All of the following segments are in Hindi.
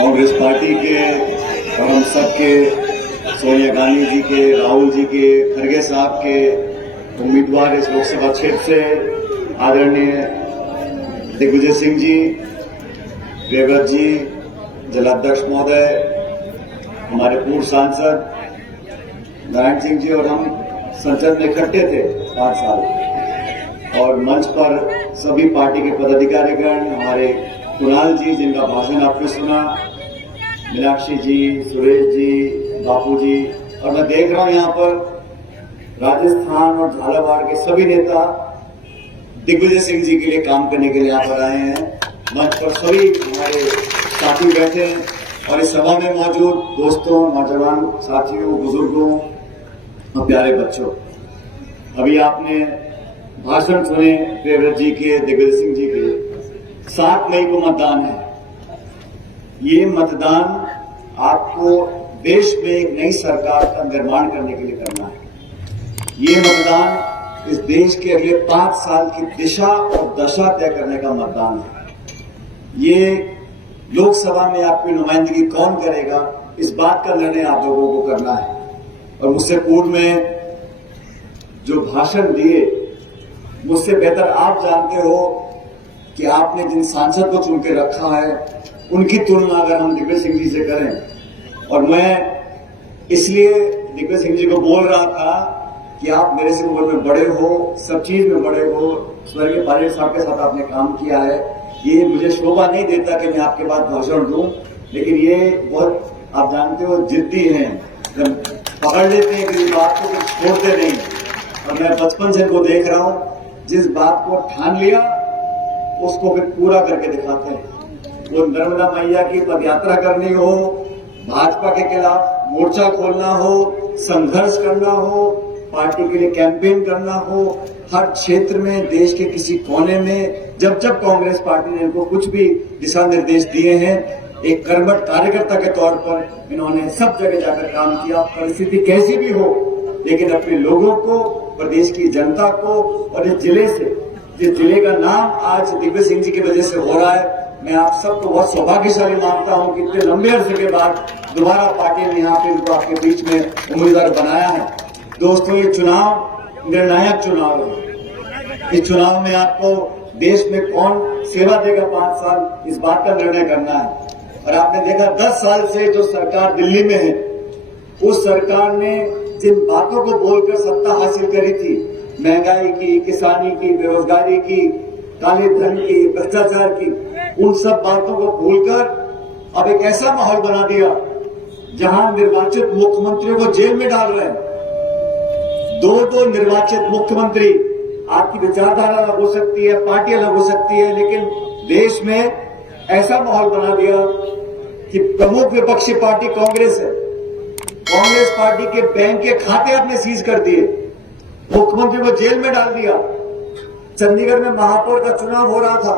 कांग्रेस पार्टी के और हम सब के सोनिया गांधी जी के, राहुल जी के, खड़गे साहब के उम्मीदवार इस लोकसभा क्षेत्र से आदरणीय दिग्विजय सिंह जी, प्रियव्रत जी, जिलाध्यक्ष महोदय, हमारे पूर्व सांसद नारायण सिंह जी और हम संसद में इकट्ठे थे 5 साल और मंच पर सभी पार्टी के पदाधिकारीगण, हमारे कुणाल जी जिनका भाषण आपने सुना, मीनाक्षी जी, सुरेश जी, बापू जी, और मैं देख रहा हूं यहाँ पर राजस्थान और झालावाड़ के सभी नेता दिग्विजय सिंह जी के लिए काम करने के लिए यहाँ पर आए हैं। मंच पर सभी हमारे साथी बैठे हैं और इस सभा में मौजूद दोस्तों, नौजवान साथियों, बुजुर्गों और प्यारे बच्चों, अभी आपने भाषण सुने प्रियव्रत जी के, दिग्विजय सिंह जी के। 7 मई को मतदान है। ये मतदान आपको देश में एक नई सरकार का निर्माण करने के लिए करना है। ये मतदान इस देश के अगले 5 साल की दिशा और दशा तय करने का मतदान है। ये लोकसभा में आपकी नुमाइंदगी कौन करेगा, इस बात का निर्णय आप लोगों को करना है। और मुझसे पूर्व में जो भाषण दिए, मुझसे बेहतर आप जानते हो कि आपने जिन सांसद को चुन के रखा है उनकी तुलना अगर हम दिग्विजय सिंह जी से करें, और मैं इसलिए दिग्विजय सिंह जी को बोल रहा था कि आप मेरे से उम्र में बड़े हो, सब चीज में बड़े हो, स्वर्गीय पायलट साहब के साथ आपने काम किया है, ये मुझे शोभा नहीं देता कि मैं आपके बाद भाषण दूं, लेकिन ये बहुत आप जानते हो जिद्दी हैं, पकड़ लेते हैं कि बात को कुछ छोड़ते नहीं। और मैं बचपन से इनको देख रहा हूं, जिस बात को ठान लिया उसको फिर पूरा करके दिखाते हैं। वो नर्मदा मैया की पदयात्रा करनी हो, भाजपा के खिलाफ मोर्चा खोलना हो, संघर्ष करना हो, पार्टी के लिए कैंपेन करना हो, हर क्षेत्र में देश के किसी कोने में जब जब कांग्रेस पार्टी ने इनको कुछ भी दिशा निर्देश दिए हैं, एक कर्मठ कार्यकर्ता के तौर पर इन्होंने सब जगह जाकर काम किया। परिस्थिति कैसी भी हो, लेकिन अपने लोगों को, प्रदेश की जनता को और इस जिले से, जिस जिले का नाम आज दिग्विजय सिंह जी की वजह से हो रहा है, मैं आप सबको बहुत सौभाग्यशाली मानता हूं कि इतने लंबे अरसे के बाद दोबारा पार्टी ने यहाँ पे इनको आपके बीच में उम्मीदवार बनाया है। दोस्तों, ये चुनाव निर्णायक चुनाव है। इस चुनाव में आपको देश में कौन सेवा देगा 5 साल, इस बात का निर्णय करना है। और आपने देखा 10 साल से जो सरकार दिल्ली में है, उस सरकार ने जिन बातों को बोलकर सत्ता हासिल करी थी, महंगाई की, किसानी की, बेरोजगारी की, काले धन की, भ्रष्टाचार की, उन सब बातों को भूलकर अब एक ऐसा माहौल बना दिया जहां निर्वाचित मुख्यमंत्रियों को जेल में डाल रहे हैं। 2 निर्वाचित मुख्यमंत्री, आपकी विचारधारा अलग हो सकती है, पार्टी अलग हो सकती है, लेकिन देश में ऐसा माहौल बना दिया कि प्रमुख विपक्षी पार्टी कांग्रेस है। कांग्रेस पार्टी के बैंक के खाते आपने सीज कर दिए, मुख्यमंत्री को जेल में डाल दिया। चंडीगढ़ में महापौर का चुनाव हो रहा था,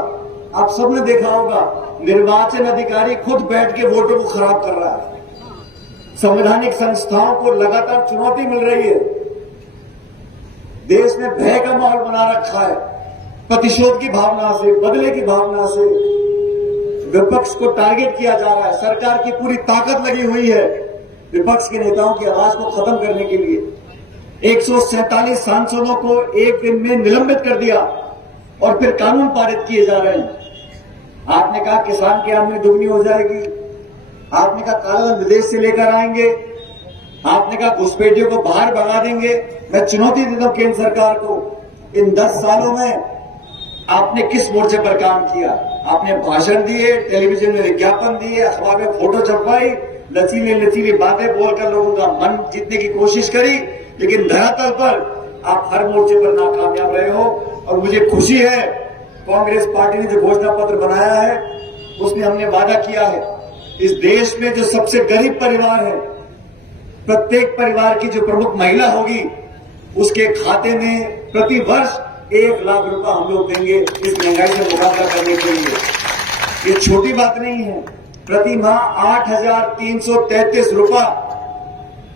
आप सबने देखा होगा, निर्वाचन अधिकारी खुद बैठ के वोटों को खराब कर रहा है। संवैधानिक संस्थाओं को लगातार चुनौती मिल रही है। देश में भय का माहौल बना रखा है, प्रतिशोध की भावना से, बदले की भावना से विपक्ष को टारगेट किया जा रहा है। सरकार की पूरी ताकत लगी हुई है विपक्ष के नेताओं की आवाज को खत्म करने के लिए। 147 सांसदों को एक दिन में निलंबित कर दिया और फिर कानून पारित किए जा रहे हैं। आपने कहा किसान की आमदनी दुगनी हो जाएगी, आपने कहा काला धन विदेश से लेकर आएंगे, आपने कहा घुसपैठियों को बाहर भगा देंगे। मैं चुनौती देता हूं केंद्र सरकार को, इन 10 सालों में आपने किस मोर्चे पर काम किया? आपने भाषण दिए, टेलीविजन में विज्ञापन दिए, अखबार में फोटो छपवाई, लचीली लचीली बातें बोलकर लोगों का मन जीतने की कोशिश करी, लेकिन धरातल पर आप हर मोर्चे पर नाकामयाब रहे हो। और मुझे खुशी है, कांग्रेस पार्टी ने जो घोषणा पत्र बनाया है उसमें हमने वादा किया है, इस देश में जो सबसे गरीब परिवार है, प्रत्येक परिवार की जो प्रमुख महिला होगी, उसके खाते में प्रति वर्ष 1 लाख रुपया हम लोग देंगे इस महंगाई से मुकाबला करने के लिए। ये छोटी बात नहीं है। प्रति माह 8,333 रुपया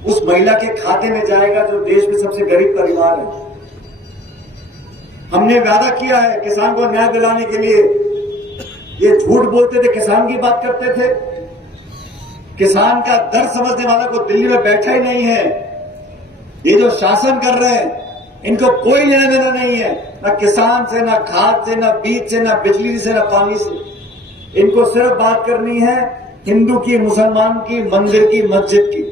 उस महिला के खाते में जाएगा जो देश में सबसे गरीब परिवार है। हमने वादा किया है किसान को न्याय दिलाने के लिए। ये झूठ बोलते थे, किसान की बात करते थे, किसान का दर्द समझने वाला को दिल्ली में बैठा ही नहीं है। ये जो शासन कर रहे हैं इनको कोई लेना देना नहीं है, ना किसान से, ना खाद से, ना बीज से, ना बिजली से, ना पानी से। इनको सिर्फ बात करनी है हिंदू की, मुसलमान की, मंदिर की, मस्जिद की।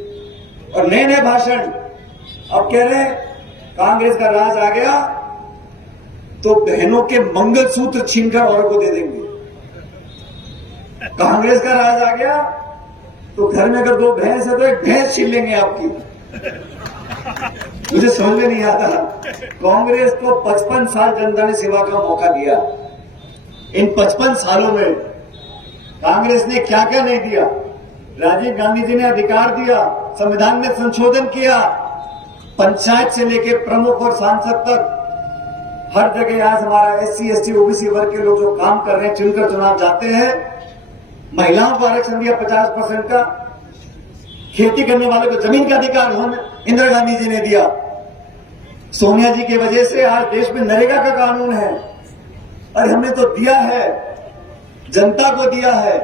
और नए नए भाषण अब कह रहे हैं कांग्रेस का राज आ गया तो बहनों के मंगलसूत्र छीनकर औरत को दे देंगे। कांग्रेस का राज आ गया तो घर में अगर 2 भैंस है तो 1 भैंस छीन लेंगे आपकी। मुझे समझ में नहीं आता, कांग्रेस को 55 साल जनता ने सेवा का मौका दिया। इन 55 सालों में कांग्रेस ने क्या क्या नहीं दिया। राजीव गांधी जी ने अधिकार दिया, संविधान में संशोधन किया, पंचायत से लेकर प्रमुख और सांसद तक हर जगह आज हमारा SC ST OBC वर्ग के लोग जो काम कर रहे हैं, चुनकर चुनाव जाते हैं। महिलाओं को आरक्षण दिया 50% का, खेती करने वालों को जमीन का अधिकार इंदिरा गांधी जी ने दिया। सोनिया जी की वजह से आज देश में नरेगा का कानून है। और हमने तो दिया है, जनता को दिया है।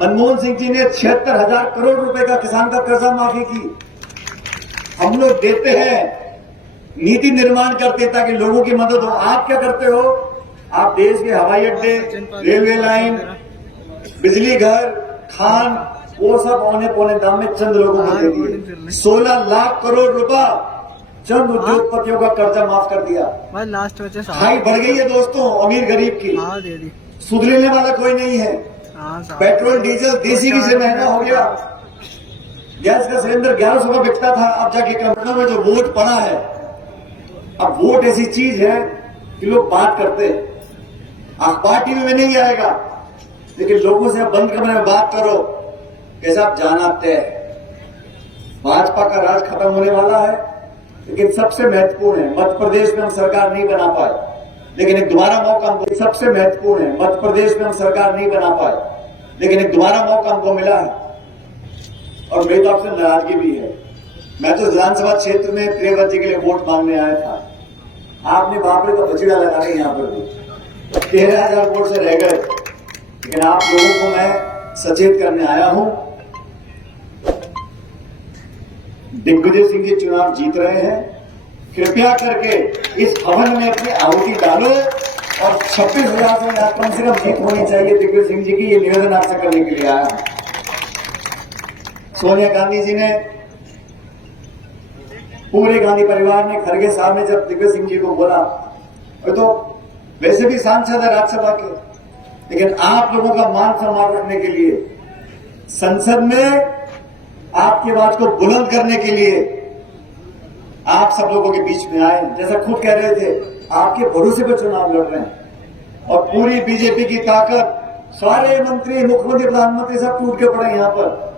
मनमोहन सिंह जी ने 76,000 करोड़ रुपए का किसान का कर्जा माफी की। हम लोग देते हैं, नीति निर्माण करते ताकि लोगों की मदद हो। आप क्या करते हो? आप देश के हवाई अड्डे, रेलवे लाइन, बिजली घर, खान, वो सब औने पौने दाम में चंद लोगों को दे दिए। 16 लाख करोड़ रुपया चंद उद्योगपतियों का कर्जा माफ कर दिया। खाई बढ़ गई है दोस्तों अमीर गरीब की, सुधरने वाला कोई नहीं है। पेट्रोल डीजल देसी घी से महंगा हो गया। गैस का सिलेंडर 1100 का बिकता था, अब जाके कंपनियों में जो वोट पड़ा है। अब वोट ऐसी चीज है कि लोग बात करते हैं, अखबार टीवी में नहीं आएगा, लेकिन लोगों से बंद कमरे में बात करो, कैसा आप जान आते हैं। भाजपा का राज खत्म होने वाला है, लेकिन सबसे महत्वपूर्ण है मध्य प्रदेश में हम सरकार नहीं बना पाए, लेकिन एक दोबारा मौका हमको, सबसे महत्वपूर्ण है मध्य प्रदेश में हम सरकार नहीं बना पाए, लेकिन एक दोबारा मौका हमको मिला है। और मेरी तो आपसे नाराजगी भी है। मैं तो विधानसभा क्षेत्र में प्रियव्रत जी के लिए वोट मांगने आया था। आपने बापरे का बछड़ा लगा रहे यहाँ पर भी 13,000 वोट से रह गए। लेकिन आप लोगों को मैं सचेत करने आया हूं। दिग्विजय सिंह जी चुनाव जीत रहे हैं, कृपया करके इस भवन में अपनी आहुति डालो और 26,000 से कम जीत होनी चाहिए दिग्विजय सिंह जी की। ये निवेदन आपसे करने के लिए आया हूं। सोनिया गांधी जी ने, पूरे गांधी परिवार ने, खड़गे साहब ने जब दिग्विजय सिंह जी को बोला, तो वैसे भी सांसद है राज्यसभा के, लेकिन आप लोगों का मान सम्मान रखने के लिए, संसद में आपकी आवाज को बुलंद करने के लिए आप सब लोगों के बीच में आए। जैसा खुद कह रहे थे, आपके भरोसे पर चुनाव लड़ रहे हैं और पूरी बीजेपी की ताकत, सारे मंत्री, मुख्यमंत्री, प्रधानमंत्री सब टूट के पड़े यहां पर,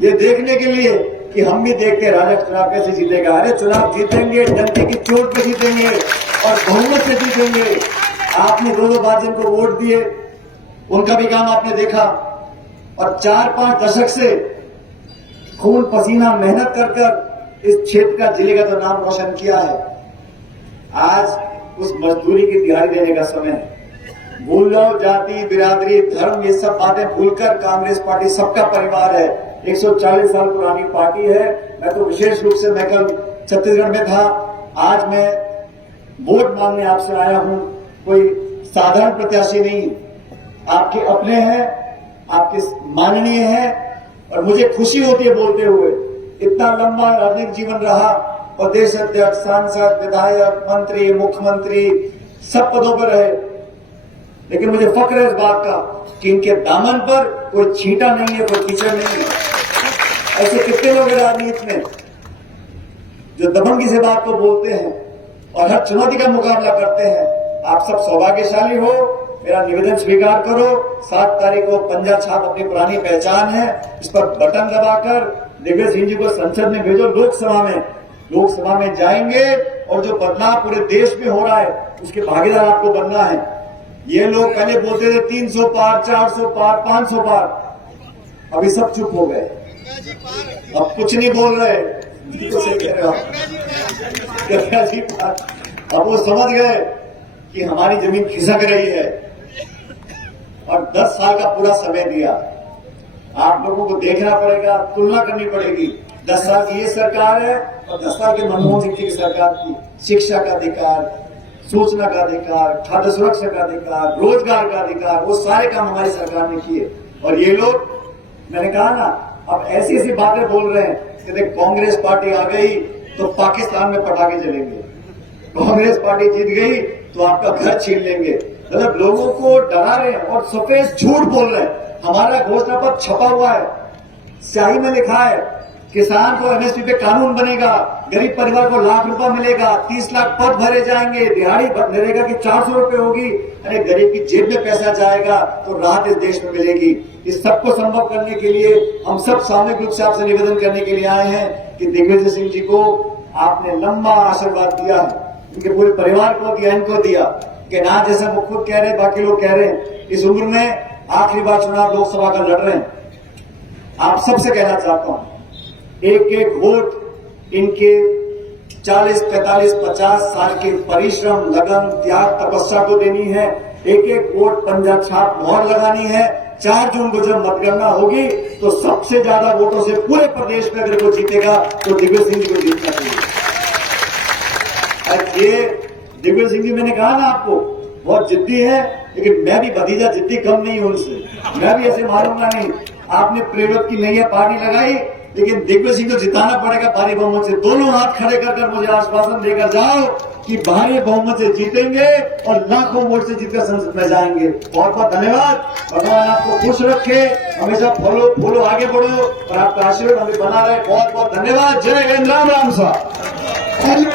ये देखने के लिए कि हम भी देखते राजा चुनाव कैसे जीतेगा। अरे चुनाव जीतेंगे, डंके की चोट पे जीतेंगे और बहुमत से जीतेंगे। आपने 2 बार जिनको वोट दिए उनका भी काम आपने देखा, और 4-5 दशक से खून पसीना मेहनत कर इस क्षेत्र का, जिले का तो नाम रोशन किया है। आज उस मजदूरी की दिहाड़ी देने का समय है। भूल जाओ जाति, बिरादरी, धर्म, ये सब बातें भूलकर कांग्रेस पार्टी सबका परिवार है, 140 साल पुरानी पार्टी है। मैं तो विशेष रूप से, मैं कल छत्तीसगढ़ में था, आज मैं वोट मांगने आपसे आया हूं। कोई साधारण प्रत्याशी नहीं, आपके अपने हैं, आपके माननीय हैं, और मुझे खुशी होती है बोलते हुए। इतना लंबा राजनीतिक जीवन रहा, प्रदेश अध्यक्ष, सांसद, विधायक, मंत्री, मुख्यमंत्री, सब पदों पर रहे, लेकिन मुझे फक्र है इस बात का कि इनके दामन पर कोई छींटा नहीं है, कोई कीचड़ नहीं है। ऐसे कितने लोग राजनीति में जो दबंगी से बात को बोलते हैं और हर चुनौती का मुकाबला करते हैं। आप सब सौभाग्यशाली हो, मेरा निवेदन स्वीकार करो। 7 तारीख को पंजा छाप अपनी पुरानी पहचान है, इस पर बटन दबाकर दिग्विजय सिंह जी को संसद में भेजो। लोकसभा में जाएंगे और जो बदलाव पूरे देश में हो रहा है उसके भागीदार आपको बनना है। ये लोग पहले बोलते थे 300 पार, 400 पार, 500 पार, अभी सब चुप हो गए, अब कुछ नहीं बोल रहे। कह रहे हो अब वो समझ गए कि हमारी जमीन खिसक रही है, और 10 साल का पूरा समय दिया। आप लोगों को देखना पड़ेगा, तुलना करनी पड़ेगी। 10 साल की ये सरकार है और 10 साल के मनमोहन सिंह जी की सरकार की शिक्षा का अधिकार, सूचना का अधिकार, खाद्य सुरक्षा का अधिकार, रोजगार का अधिकार, वो सारे काम हमारी सरकार ने किए। और ये लोग, मैंने कहा ना, अब ऐसी ऐसी बातें बोल रहे हैं कि देख कांग्रेस पार्टी आ गई तो पाकिस्तान में पटाखे चलेंगे, कांग्रेस पार्टी जीत गई तो आपका घर छीन लेंगे। मतलब लोगों को डरा रहे हैं और सफेद झूठ बोल रहे हैं। हमारा घोषणा पत्र छपा हुआ है, स्याही में लिखा है, किसान को एमएसपी पे कानून बनेगा, गरीब परिवार को ₹1,00,000 मिलेगा, 30 लाख पद भरे जाएंगे, दिहाड़ी नरेगा की 400 रुपए होगी। अरे गरीब की जेब में पैसा जाएगा तो राहत इस देश में मिलेगी। इस सबको संभव करने के लिए हम सब सामूहिक रूप से आपसे निवेदन करने के लिए आए हैं कि दिग्विजय सिंह जी को आपने लंबा आशीर्वाद दिया, इनके पूरे परिवार को दिया, इनको दिया कि ना, जैसा वो खुद कह रहे हैं, बाकी लोग कह रहे हैं, इस उम्र में आखिरी बार चुनाव लोकसभा का लड़ रहे हैं। आप सबसे कहना चाहता हूं, एक एक वोट इनके 40, 45, 50 साल के परिश्रम, लगन, त्याग, तपस्या को देनी है। एक एक वोट पंजा छाप मोहर लगानी है। 4 जून को जब मतगणना होगी तो सबसे ज्यादा वोटों से पूरे प्रदेश में अगर वो जीतेगा तो दिग्विजय सिंह जी को जीतना चाहिए। ये दिग्विजय सिंह जी, मैंने कहा ना आपको, बहुत जिद्दी है, लेकिन मैं भी भतीजा जिद्दी कम नहीं हूं उनसे, मैं भी ऐसे मारूंगा नहीं। आपने प्रेरित की नैया पार्टी लगाई, लेकिन दिग्विजय सिंह को जिताना पड़ेगा भारी बहुमत से। दोनों हाथ खड़े कर मुझे आश्वासन देकर जाओ कि भारी बहुमत से जीतेंगे और लाखों वोट से जीतकर संसद में जाएंगे। बहुत बहुत धन्यवाद। भगवान आपको खुश रखे, हमेशा फूलो आगे बढ़ो और आपका आशीर्वाद हमें बना रहे। बहुत बहुत धन्यवाद। जय हिंद, राम राम साहब।